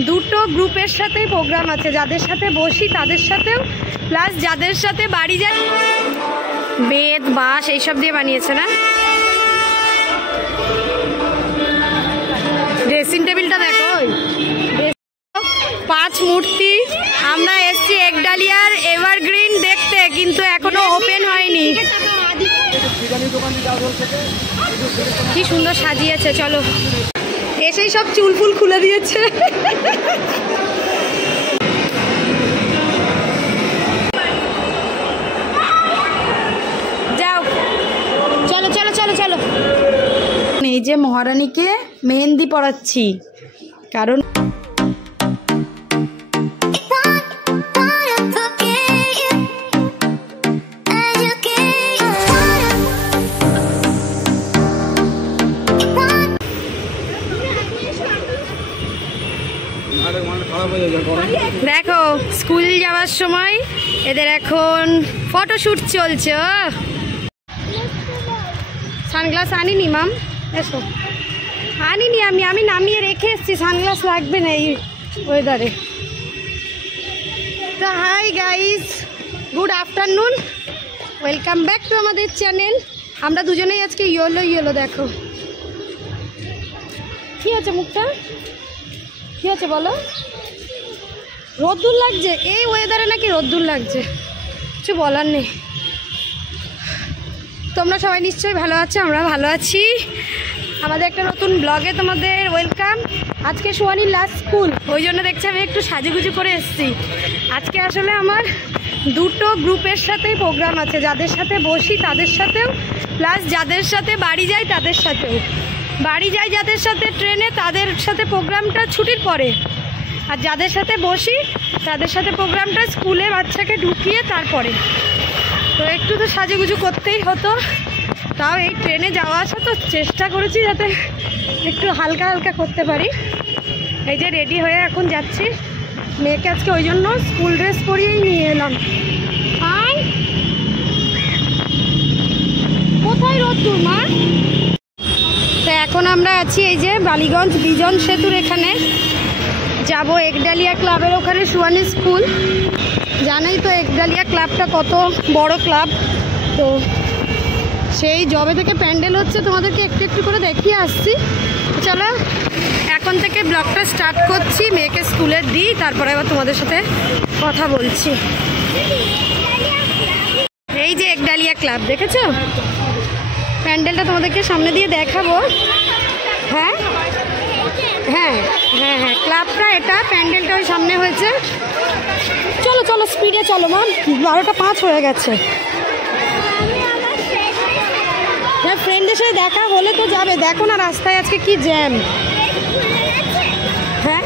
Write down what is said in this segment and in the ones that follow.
দুটো গ্রুপের সাথেই প্রোগ্রাম আছে, যাদের সাথে বসি তাদের সাথেও, প্লাস যাদের সাথে বাড়ি যাই। বেত বাঁশ এইসব দিয়ে বানিয়েছে না? ড্রেসিং টেবিলটা দেখো, 5 মূর্তি। আমরা এসছি একডালিয়ার এভারগ্রিন দেখতে, কিন্তু এখনো ওপেন হয়নি। কি সুন্দর সাজিয়েছে, চলো। এসেই সব চুল ফুল খুলে দিয়েছে। যাও, চলো চলো চলো চলো। এই যে মহারানীকে মেহেন্দি পরাচ্ছি, কারণ দেখো স্কুল যাওয়ার সময় এদের এখন ফটোশুট চলছে। সানগ্লাস আনিনি মাম, এসো। আনিনি আমি নামিয়ে রেখে এসেছি, সানগ্লাস লাগবে না এই ওয়েদারে। তো hi guys, good afternoon, welcome back to আমাদের চ্যানেল। আমরা দুজনেই আজকে ইয়েলো দেখো। কি আছে মুখটা, কি আছে বলো? রোদ্দুর লাগছে এই ওয়েদারে, নাকি রোদ্দুর লাগছে, কিছু বলার নেই। তোমরা সবাই নিশ্চয়ই ভালো আছো, আমরা ভালো আছি। আমাদের একটা নতুন ব্লগে তোমাদের ওয়েলকাম। আজকে সোয়ানির লাস্ট স্কুল, ওই জন্য দেখছি আমি একটু সাজুগুজু করে এসেছি। আজকে আসলে আমার দুটো গ্রুপের সাথেই প্রোগ্রাম আছে, যাদের সাথে বসি তাদের সাথেও, প্লাস যাদের সাথে বাড়ি যাই তাদের সাথেও। বাড়ি যাই যাদের সাথে ট্রেনে, তাদের সাথে প্রোগ্রামটা ছুটির পরে, আর যাদের সাথে বসি তাদের সাথে প্রোগ্রামটা স্কুলে বাচ্চাকে ঢুকিয়ে তারপরে। তো একটু তো সাজুগুজু করতেই হতো, তাও এই ট্রেনে যাওয়া আসা তো চেষ্টা করেছি যাতে একটু হালকা হালকা করতে পারি। এই যে রেডি হয়ে এখন যাচ্ছি, মেয়েকে আজকে ওই জন্য স্কুল ড্রেস পরিয়েই নিয়ে এলাম। হাই, কোথায় রোদ্দুর মা? তো এখন আমরা আছি এই যে বালিগঞ্জ বিজন সেতুর এখানে, যাব একডালিয়া ক্লাবের ওখানে, সোয়ানি স্কুল। জানাই তো একডালিয়া ক্লাবটা কত বড় ক্লাব। তো সেই জবে থেকে প্যান্ডেল হচ্ছে, তোমাদেরকে একটু একটু করে দেখিয়ে আসছি। চলো এখন থেকে ব্লগটা স্টার্ট করছি, মেয়েকে স্কুলে দিই, তারপরে আবার তোমাদের সাথে কথা বলছি। এই যে একডালিয়া ক্লাব দেখেছো, প্যান্ডেলটা তোমাদেরকে সামনে দিয়ে দেখাবো। হ্যাঁ হ্যাঁ হ্যাঁ হ্যাঁ, ক্লাবটা এটা, প্যান্ডেলটা ওই সামনে হয়েছে। চলো চলো স্পিডে চলো মা, 12টা 5 হয়ে গেছে। হ্যাঁ, ফ্রেন্ডের সাথে দেখা হলে তো যাবে, দেখো না রাস্তায় আজকে কি জ্যাম। হ্যাঁ,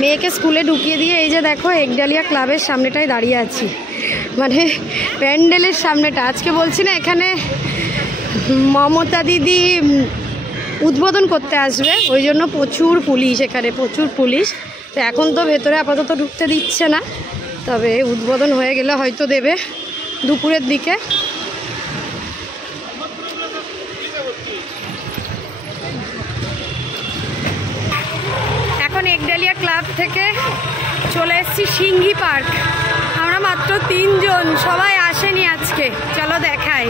মেয়েকে স্কুলে ঢুকিয়ে দিয়ে এই যে দেখো একডালিয়া ক্লাবের সামনেটায় দাঁড়িয়ে আছি, মানে প্যান্ডেলের সামনেটা। আজকে বলছি না এখানে মমতা দিদি উদ্বোধন করতে আসবে, ওই জন্য প্রচুর পুলিশ এখানে, প্রচুর পুলিশ। তো এখন তো ভেতরে আপাতত ঢুকতে দিচ্ছে না, তবে উদ্বোধন হয়ে গেলে হয়তো দেবে দুপুরের দিকে। এখন একডালিয়া ক্লাব থেকে চলে এসেছি সিংহি পার্ক। আমরা মাত্র 3 জন, সবাই আসেনি আজকে। চলো দেখাই,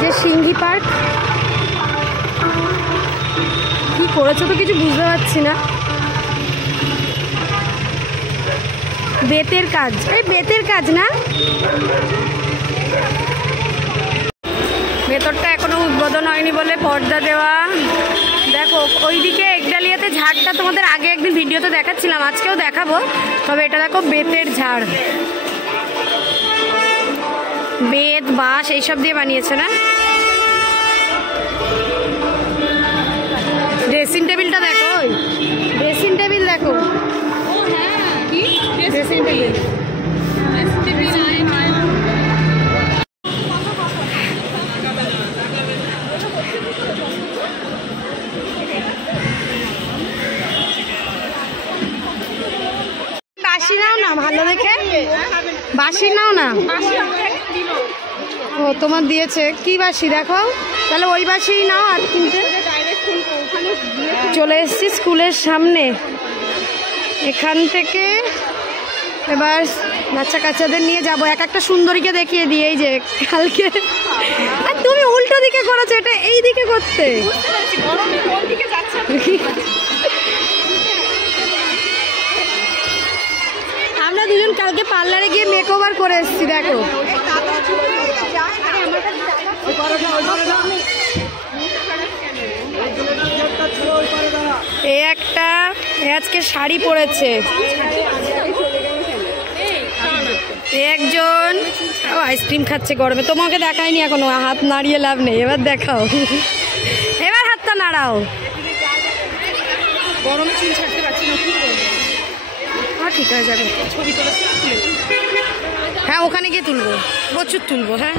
যে সিংহি পার্ক কি করেছে তো কিছু বুঝতে পারছি না। বেতের কাজ, এই বেতের কাজ না, ভেতরটা এখনো উদ্বোধন হয়নি বলে পর্দা দেওয়া। দেখো ওইদিকে একডালিয়াতে ঝাড়টা তোমাদের আগে একদিন ভিডিওতে দেখাচ্ছিলাম, আজকেও দেখাবো। তবে এটা দেখো বেতের ঝাড়, বেত বাঁশ এইসব দিয়ে বানিয়েছে না? ড্রেসিং টেবিলটা দেখো, ড্রেসিং টেবিল দেখো, ড্রেসিং টেবিল। বাসি নাও না, ভালো দেখে বাসি নাও না। ও তোমার দিয়েছে কি বাসি দেখো, তাহলে ওই বাসেই নাও আর কিনতে। চলে এসেছি স্কুলের সামনে, এখান থেকে এবার বাচ্চা কাচ্চাদের নিয়ে যাবো। এক একটা সুন্দরীকে দেখিয়ে দিই, এই যে কালকে। আর তুমি উল্টো দিকে করেছো, এটা এই দিকে করতে। আমরা দুজন কালকে পার্লারে গিয়ে মেকওভার করে এসেছি, দেখো। এই একটা আজকে শাড়ি পরেছে, একজন আইসক্রিম খাচ্ছে গরমে। তোমাকে দেখায়নি এখনো, হাত নাড়িয়ে লাভ নেই, এবার দেখাও, এবার হাতটা নাড়াও। গরমে চুল ছাড়তে পারছি না, হ্যাঁ ঠিক হয়ে যাবে। হ্যাঁ ওখানে গিয়ে তুলবো, প্রচুর তুলবো। হ্যাঁ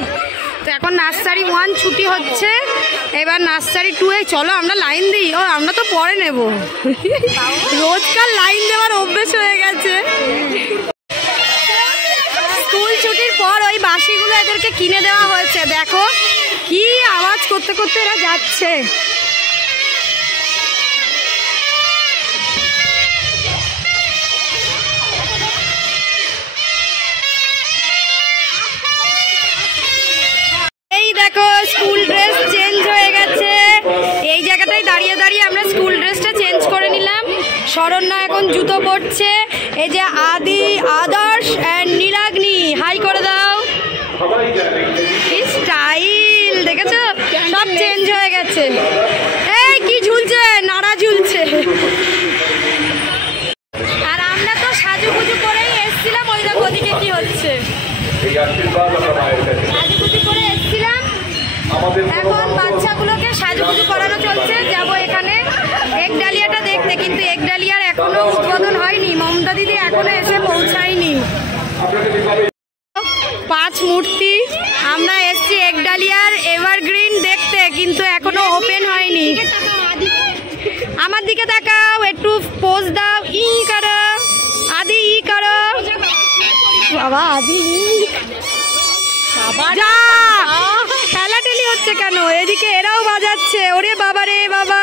তো এখন নার্সারি 1 ছুটি হচ্ছে, এবার নার্সারি 2-এ চলো আমরা লাইন দিই। ও আমরা তো পরে নেব, রোজকার লাইন দেওয়ার অভ্যেস হয়ে গেছে। স্কুল ছুটির পর ওই বাঁশিগুলো এদেরকে কিনে দেওয়া হয়েছে, দেখো কি আওয়াজ করতে করতে এরা যাচ্ছে। দেখো স্কুল ড্রেস চেঞ্জ হয়ে গেছে, এই জায়গাটায় দাঁড়িয়ে দাঁড়িয়ে আমরা স্কুল ড্রেসটা চেঞ্জ করে নিলাম। শরণ্যা এখন জুতো পরছে, এই যে আদি, আদর্শ এন্ড নীলাগ্নি, হাই করে দাও। কি স্টাইল দেখেছো, সব চেঞ্জ হয়ে গেছে। এই কি ঝুলছে, নাড়া ঝুলছে। আর আমরা তো সাজুগুজু করেই এসছিলাম, ওই দেখো ওদিকে কি হচ্ছে, সাজুগুজু করে এসছিলাম। এখন বাচ্চাগুলোকে সাজুগুজু করানো চলছে, যাবো এখানে একডালিয়াটা দেখতে, কিন্তু একডালিয়ার এখনো উদ্বোধন হয়নি, মমতা দিদি এখনো এসে পৌঁছায়নি। 5 মূর্তি, আমরা এসছি একডালিয়ার এভারগ্রিন দেখতে, কিন্তু এখনো ওপেন হয়নি। আমার দিকে তাকাও, একটু পোজ দাও, ই করো আদি, ই করো বাবা, আদি যা ঠেলাঠেলি হচ্ছে কেন, এদিকে এরাও বাজাচ্ছে, ওরে বাবা রে বাবা।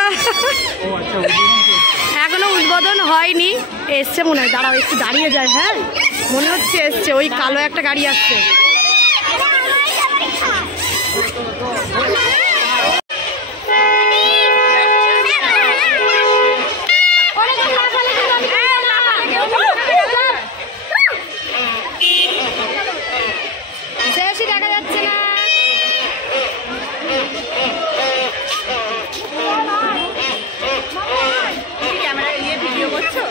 এখনো উদ্বোধন হয়নি, এসছে মনে হয়, দাঁড়াও একটু দাঁড়িয়ে যায়। হ্যাঁ মনে হচ্ছে এসছে, ওই কালো একটা গাড়ি আসছে। দেখা যাচ্ছে না, ক্যামেরা নিয়ে ভিডিও করছো।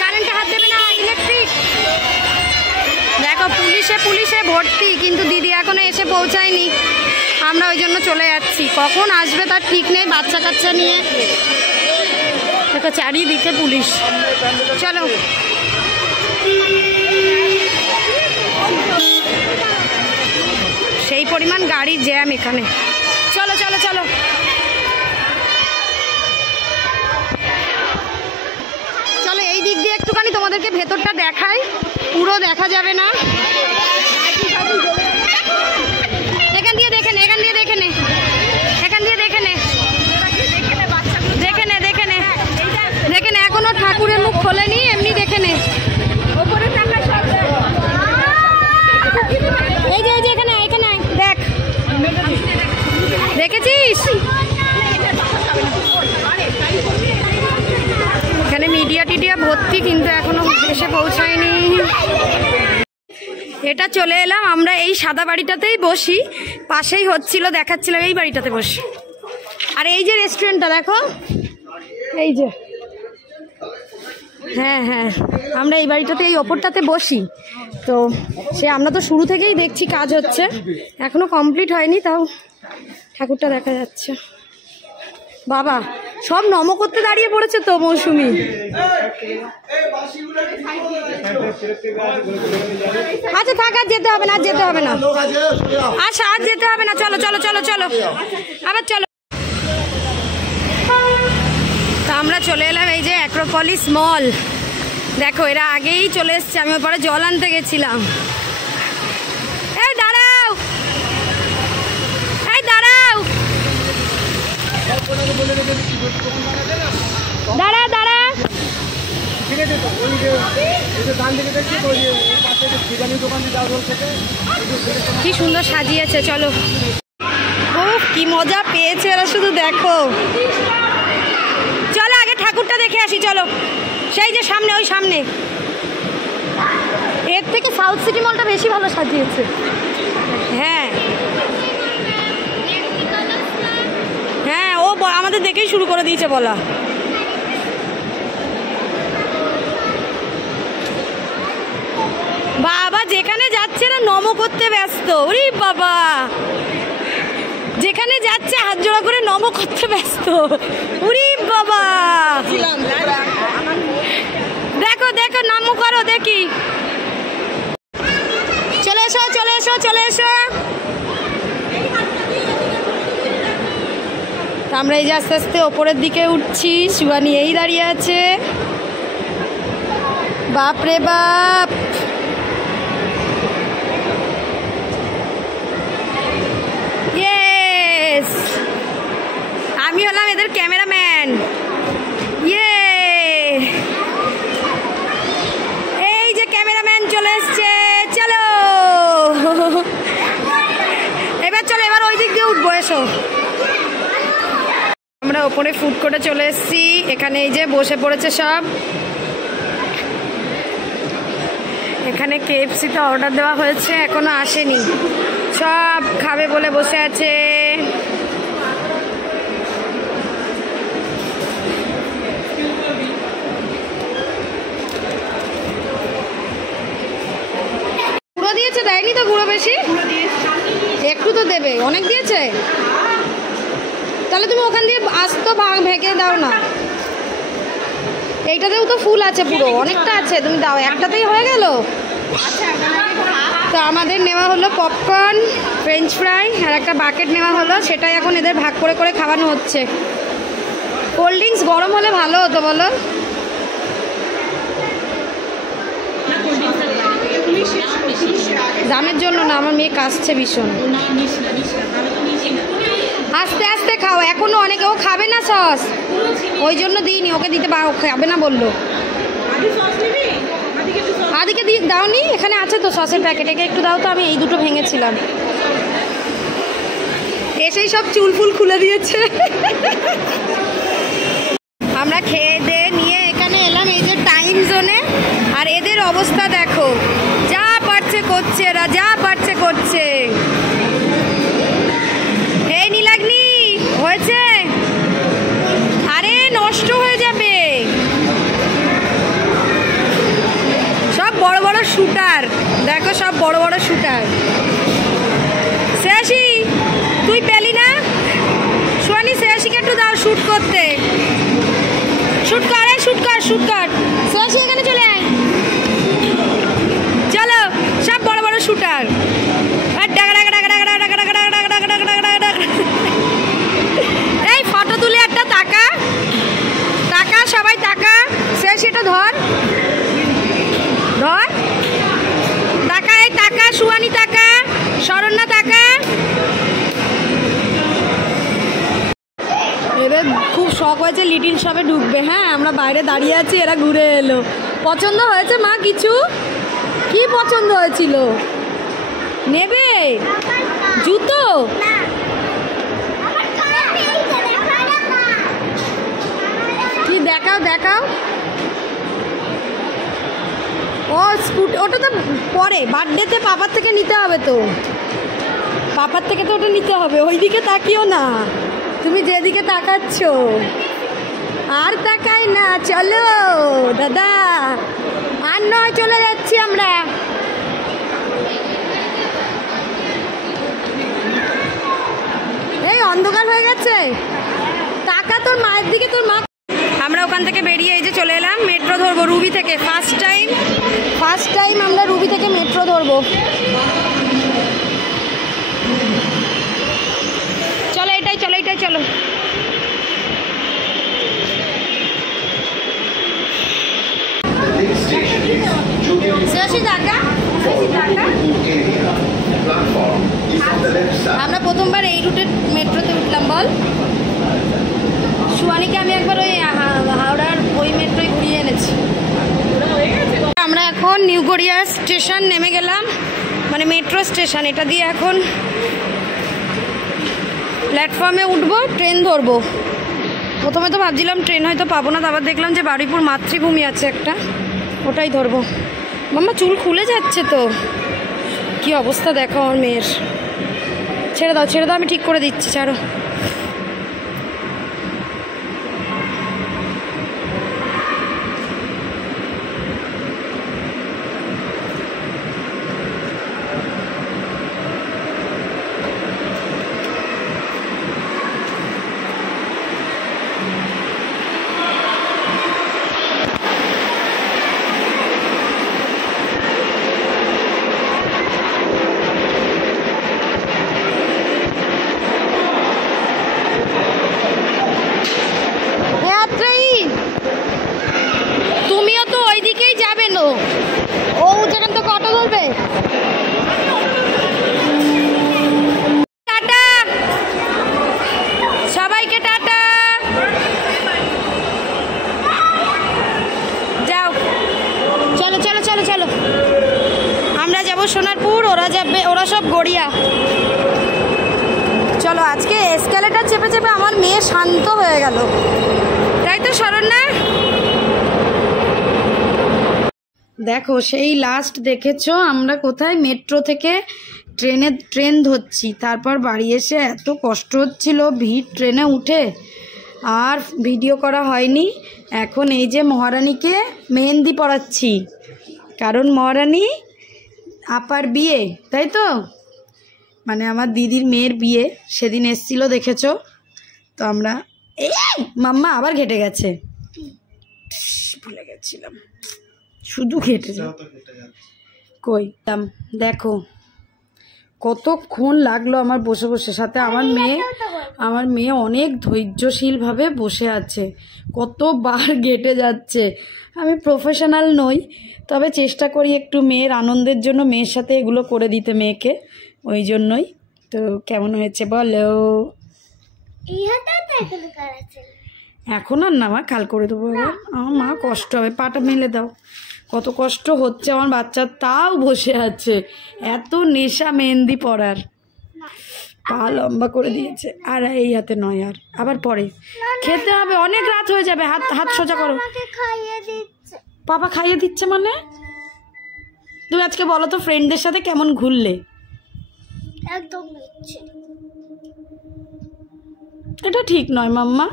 কারেন্টে হাত দেবে না, ইলেকট্রিক। দেখো পুলিশে ভর্তি, কিন্তু দিদি এখনো এসে পৌঁছায়নি, আমরা ওই জন্য চলে যাচ্ছি। কখন আসবে তার ঠিক নেই, বাচ্চা কাচ্চা নিয়ে। দেখো চারিদিকে পুলিশ। চলো সেই পরিমাণ গাড়ির জ্যাম এখানে। চলো চলো চলো, চলো এই দিক দিয়ে একটুখানি তোমাদেরকে ভেতরটা দেখাই, পুরো দেখা যাবে না। এখান দিয়ে দেখে নে, এখান দিয়ে দেখে নে, এখান দিয়ে দেখে নে, দেখে নে, দেখে নে, দেখে নে। এখনো ঠাকুরের মুখ খোলেনি, এমনি দেখে নে। এই যে এখানে, এখানে দেখ, দেখেছিস এখানে মিডিয়া টিডিয়া ভর্তি, কিন্তু এখনো এসে পৌঁছায়নি। এটা চলে এলাম আমরা এই সাদা বাড়িটাতেই বসি, পাশেই হচ্ছিল, দেখাচ্ছিলাম এই বাড়িটাতে বসি। আর এই যে রেস্টুরেন্টটা দেখো, এই যে, হ্যাঁ হ্যাঁ আমরা এই বাড়িটাতে এই ওপরটাতে বসি। তো আমরা তো শুরু থেকেই দেখছি কাজ হচ্ছে, এখনো কমপ্লিট হয়নি, তাও ঠাকুরটা দেখা যাচ্ছে। বাবা সব নম করতে দাঁড়িয়ে পড়েছে তো মৌসুমি। আচ্ছা থাক, আর যেতে হবে না, আর যেতে হবে না, আচ্ছা আর যেতে হবে না, চলো চলো চলো চলো, আবার চলো। তা আমরা চলে এলাম এই যে অ্যাক্রোপলিস মল, দেখো এরা আগেই চলে এসছে, আমি ওপরে জল আনতে গেছিলাম। এই দাঁড়াও, এই দাঁড়াও, দাঁড়া দাঁড়া। কি সুন্দর সাজিয়েছে, চলো। ও কি মজা পেয়েছে ওরা, শুধু দেখো। চলো আগে ঠাকুরটা দেখে আসি, চলো। সেই যে সামনে, ওই সামনে। এর থেকে সাউথ সিটি মলটা বেশি ভালো সাজিয়েছে। হ্যাঁ হ্যাঁ, ও আমাদের দেখেই শুরু করে দিয়েছে বলা। বাবা যেখানে যাচ্ছে না নম করতে ব্যস্ত। ওরে বাবা, যেখানে যাচ্ছে হাত জোড়া করে নম করতে ব্যস্ত। ওরে বাবা, দেখো দেখো নম করো দেখি। চলে এসো চলে এসো চলে এসো। আমরা এই যে আস্তে আস্তে ওপরের দিকে উঠছি, শিবানী এই দাঁড়িয়ে আছে। বাপ রে বাপ, আমি হলাম এদের ক্যামেরাম্যান। ইয়ে, এই যে ক্যামেরাম্যান চলে এসছে, চলো এবার চলো, এবার ওই দিক দিয়ে উঠবো, এসো। আমরা ওপরে ফুড কোর্টে চলে এসেছি, এখানে এই যে বসে পড়েছে সব। এখানে KFC-তে অর্ডার দেওয়া হয়েছে, এখনো আসেনি, সব খাবে বলে বসে আছে। গুঁড়ো দিয়েছে, দেয়নি তো গুঁড়ো বেশি, একটু তো দেবে, অনেক দিয়েছে। তাহলে তুমি ওখান দিয়ে আস্ত ভেঙে দাও না। এইটাতেও তো ফুল আছে, পুরো অনেকটা আছে, তুমি দাও, একটাতেই হয়ে গেল। তো আমাদের নেওয়া হলো পপকর্ন, ফ্রেঞ্চ ফ্রাই আর একটা বাকেট নেওয়া হলো, সেটাই এখন এদের ভাগ করে করে খাওয়ানো হচ্ছে। কোল্ড ড্রিঙ্কস গরম হলে ভালো হতো বলো। দামের জন্য না, আমার মেয়ে কাশছে ভীষণ। আস্তে আস্তে খাও, এখনো অনেকে ও খাবে না সস, ওই জন্য দিইনি ওকে, দিতে খাবে না বললো। আদিকে দাওনি, এখানে আছে তো সসের প্যাকেট, একে একটু দাও তো, আমি এই দুটো ভেঙেছিলাম। এসেই সব চুল ফুল খুলে দিয়েছে। আমরা খেয়ে দিয়ে নিয়ে এখানে এলাম এই যে টাইম জোনে, আর এদের অবস্থা দেখো, যা পারছে করছে এরা, যা পারছে করছে। এই নীলাগ্নি হয়েছে, আরে নষ্ট হয়ে যাবে। সব বড় বড় শুটার, দেখো সব বড় বড় শুটার। শ্রেয়াসী তুই পেলি না, সোয়ানি শ্রেয়াসীকে একটু দাও শুট করতে। শুট কর, শুট কর, শুট কর। শ্রেয়াসী এখানে চলে আয়, চলো। সব বড় বড় শুটার। এই ফটো তুলে একটা টাকা টাকা, সবাই টাকা। শ্রেয়াসী এটা ধর ধর, টাকা, এই টাকা, সুয়ানি টাকা, শরণ্যা টাকা। এদের খুব শখ হয়েছে লিটিল শপে ঢুকবে। হ্যাঁ, আমরা বাইরে দাঁড়িয়ে আছি, এরা ঘুরে এলো। পছন্দ হয়েছে মা কিছু? কি পছন্দ হয়েছিল? নেবে জুতো? কি দেখাও দেখাও। ও স্কুটি, ওটা তো পরে বার্থডেতে পাপার থেকে নিতে হবে তো, পাপার থেকে তো ওটা নিতে হবে। ওইদিকে তাকিও না, তুমি যেদিকে তাকাচ্ছ। আর তাকাই না, চলো দাদা। আর নয়, চলে যাচ্ছি আমরা। এই অন্ধকার হয়ে গেছে, টাকা তোর মায়ের দিকে, তোর মা। আমরা ওখান থেকে বেরিয়ে এই যে চলে এলাম, মেট্রো ধরবো রুবি থেকে। ফার্স্ট টাইম আমরা রুবি থেকে মেট্রো ধরবো। চলো এটাই, চলো এটাই, চলো। আমরা প্রথমবার এই রুটের মেট্রোতে উঠলাম বল। সুয়ানিকে আমি একবার ওই হাওড়ার ওই মেট্রোয় ঘুরিয়ে এনেছি। আমরা এখন নিউ গড়িয়া স্টেশন নেমে গেলাম, মানে মেট্রো স্টেশন। এটা দিয়ে এখন প্ল্যাটফর্মে উঠবো, ট্রেন ধরবো। প্রথমে তো ভাবছিলাম ট্রেন হয়তো পাবো না, তারপর দেখলাম যে বারুইপুর মাতৃভূমি আছে একটা, ওটাই ধরবো। মাম্মা চুল খুলে যাচ্ছে তো, কি অবস্থা দেখো আমার মেয়ের। ছেড়ে দাও ছেড়ে দাও, আমি ঠিক করে দিচ্ছি, ছাড়ো। তুমিও তো ওইদিকেই যাবে, নো ও যেখান থেকে অটো ধরবে। টাটা সবাইকে, টাটা। যাও, চলো চলো চলো চলো। আমরা যাব সোনারপুর, ওরা যাবে, ওরা সব গড়িয়া। চলো, আজকে এসকেলেটার চেপে চেপে আমার মেয়ে শান্ত হয়ে গেল, তাই তো শরণ্যা? দেখো সেই লাস্ট দেখেছো আমরা কোথায় মেট্রো থেকে ট্রেন ধরছি, তারপর বাড়ি এসে এত কষ্ট হচ্ছিল ভিড় ট্রেনে উঠে, আর ভিডিও করা হয়নি। এখন এই যে মহারানীকে মেহেন্দি পরাচ্ছি, কারণ মহারানী আপার বিয়ে, তাই তো, মানে আমার দিদির মেয়ের বিয়ে সেদিন এসছিল, দেখেছো তো। আমরা এই মাম্মা আবার ঘেটে গেছে, ভুলে গেছিলাম, শুধু ঘেটে কই। দেখো কতক্ষণ লাগলো আমার বসে বসে, সাথে আমার মেয়ে অনেক ধৈর্যশীলভাবে বসে আছে, কতবার ঘেটে যাচ্ছে। আমি প্রফেশনাল নই, তবে চেষ্টা করি একটু মেয়ের আনন্দের জন্য মেয়ের সাথে এগুলো করে দিতে মেয়েকে, ওই জন্যই। তো কেমন হয়েছে বলো? এখন আর না মা, কাল করে দেবো। এবার আমার মা কষ্ট হবে, পাটা মেলে দাও। কত কষ্ট হচ্ছে আমার বাচ্চা, তাও বসে আছে, এত নেশা মেহেন্দি পরার, পা লম্বা করে দিয়েছে। আর এই হাতে নয়, আর আবার পরে খেতে হবে, অনেক রাত হয়ে যাবে। হাত হাত সোজা করো। পাপা খাইয়ে দিচ্ছে মানে? তুমি আজকে বলো তো ফ্রেন্ডদের সাথে কেমন ঘুরলে? একদম এটা ঠিক নয় মাম্মা,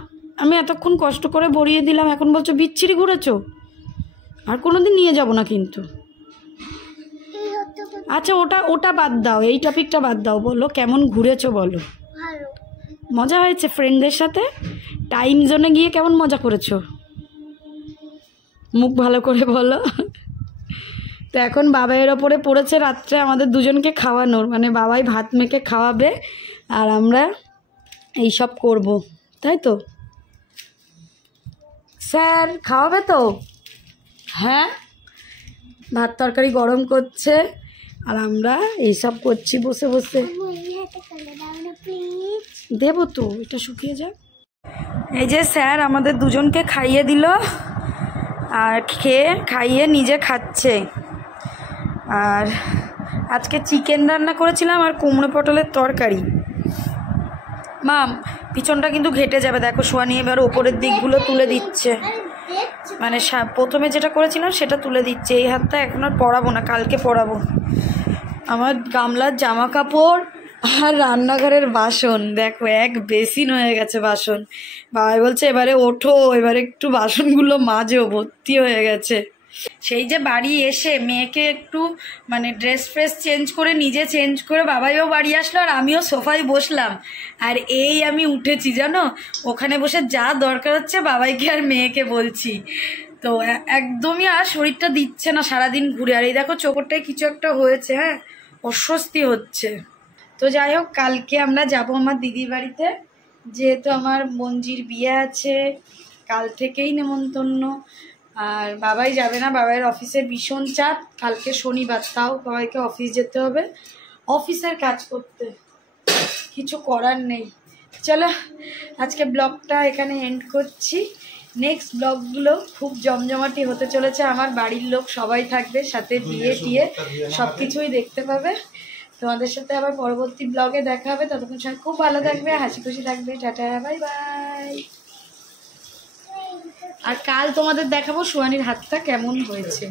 আমি এতক্ষণ কষ্ট করে ভরিয়ে দিলাম, এখন বলছো বিচ্ছিরি ঘুরেছো। আর কোনোদিন নিয়ে যাব না কিন্তু। আচ্ছা ওটা বাদ দাও, এই টপিকটা বাদ দাও, বলো কেমন ঘুরেছো বলো। মজা হয়েছে ফ্রেন্ডদের সাথে? টাইম জোনে গিয়ে কেমন মজা করেছো? মুখ ভালো করে বলো। তো এখন বাবাইয়ের ওপরে পড়েছে রাত্রে আমাদের দুজনকে খাওয়ানোর, মানে বাবাই ভাত মেখে খাওয়াবে আর আমরা এই সব করব, তাই তো? স্যার খাওয়াবে তো? হ্যাঁ, ভাত তরকারি গরম করছে আর আমরা এইসব করছি বসে বসে। দেবো তো, এটা শুকিয়ে যাক। এই যে স্যার আমাদের দুজনকে খাইয়ে দিল, আর খাইয়ে নিজে খাচ্ছে। আর আজকে চিকেন রান্না করেছিলাম আর কুমড়ো পটলের তরকারি। মাম পিছনটা কিন্তু ঘেটে যাবে, দেখো সোয়ানি এবার ওপরের দিকগুলো তুলে দিচ্ছে, মানে প্রথমে যেটা করেছিলাম সেটা তুলে দিচ্ছে। এই হাতটা এখন আর পরাবো না, কালকে পরাবো। আমার গামলার জামা কাপড় আর রান্নাঘরের বাসন দেখো, এক বেসিন হয়ে গেছে বাসন। বাবাই বলছে এবারে ওঠো, এবারে একটু বাসনগুলো মাজো, ভর্তি হয়ে গেছে। সেই যে বাড়ি এসে মেয়েকে একটু মানে ড্রেস ফ্রেস চেঞ্জ করে, নিজে চেঞ্জ করে বাবাইও বাড়ি আসলো আর আমিও সোফায় বসলাম। আর এই আমি উঠেছি জানো, ওখানে বসে যা দরকার হচ্ছে বাবাইকে আর মেয়েকে বলছি। তো একদমই আর শরীরটা দিচ্ছে না সারাদিন ঘুরে। আর এই দেখো চোখটায় কিছু একটা হয়েছে, হ্যাঁ অস্বস্তি হচ্ছে। তো যাই হোক, কালকে আমরা যাব আমার দিদির বাড়িতে, যেহেতু আমার মঞ্জির বিয়ে আছে, কাল থেকেই নেমন্তন্ন। আর বাবাই যাবে না, বাবাইয়ের অফিসে ভীষণ চাপ, কালকে শনিবার, তাও বাবাইকে অফিস যেতে হবে অফিসের কাজ করতে, কিছু করার নেই। চলো আজকে ব্লগটা এখানে এন্ড করছি। নেক্সট ব্লগগুলো খুব জমজমাটি হতে চলেছে, আমার বাড়ির লোক সবাই থাকবে সাথে, বিয়ে টিয়ে সব কিছুই দেখতে পাবে। তোমাদের সাথে আবার পরবর্তী ব্লগে দেখা হবে, ততক্ষণ সবাই খুব ভালো থাকবে, হাসি খুশি থাকবে, টাটা বাই বাই। আর কাল তোমাদের দেখাবো সুহানির হাতটা কেমন হয়েছে।